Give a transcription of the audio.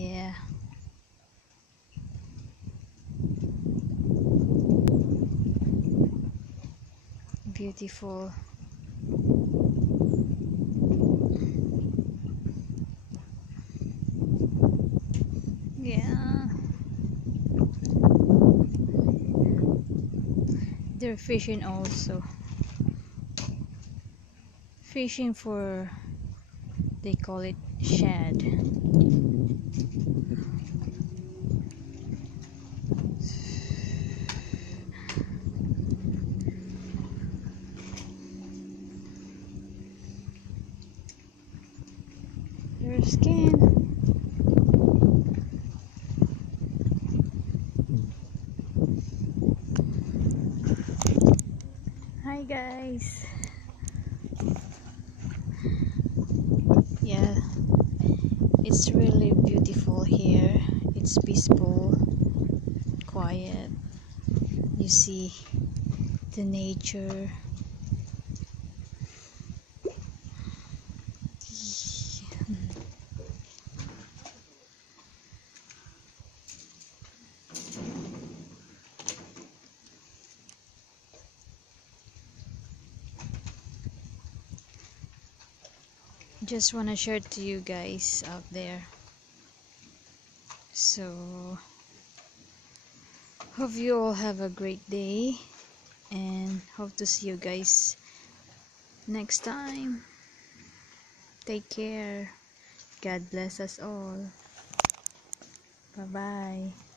Yeah. Beautiful. Yeah. They're fishing also. Fishing for, they call it shad. Your skin. Hi guys. Yeah, it's really beautiful here. It's peaceful, quiet. You see the nature. Just want to share to you guys out there. So hope you all have a great day, and hope to see you guys next time. Take care. God bless us all. Bye bye.